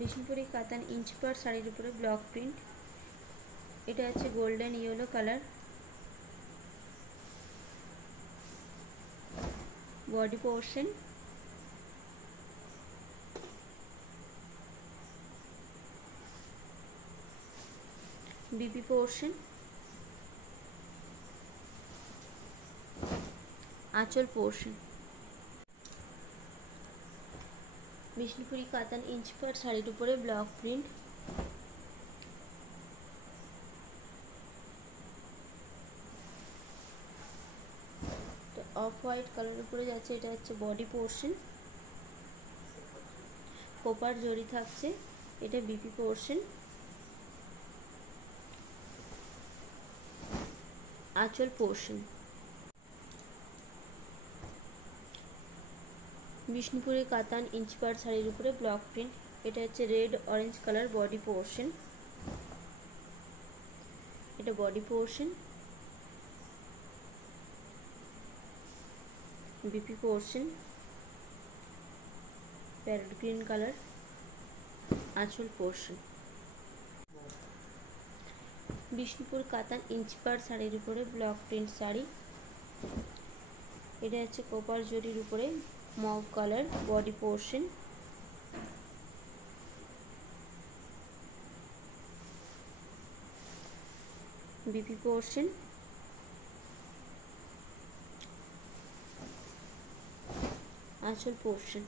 বিষ্ণুপুরি কাতান ইঞ্চ পার শাড়ির উপরে ব্লক প্রিন্ট। এটা হচ্ছে golden yellow colour. Body portion, BP portion, আঁচল পোর্শন। বিষ্ণুপুরি কাতান ইঞ্চ পার শাড়ির উপরে ব্লক প্রিন্ট। অফ হোয়াইট কালারের উপরে যাচ্ছে। এটা হচ্ছে বডি পোর্শন, কোপার জরি থাকছে। এটা বিপি পোর্শন, আঁচল পোর্শন। বিষ্ণুপুরি কাতান ইঞ্চ পার শাড়ির উপরে ব্লক প্রিন্ট। এটা হচ্ছে red orange colour body portion. এটা body portion, BP portion, parrot green colour, আঁচল পোর্শন। বিষ্ণুপুর কাতান ইঞ্চ পার শাড়ির উপরে ব্লক প্রিন্ট শাড়ি। এটা হচ্ছে কপার জরির উপরে mauve colour body portion. BP portion, আঁচল পোর্শন।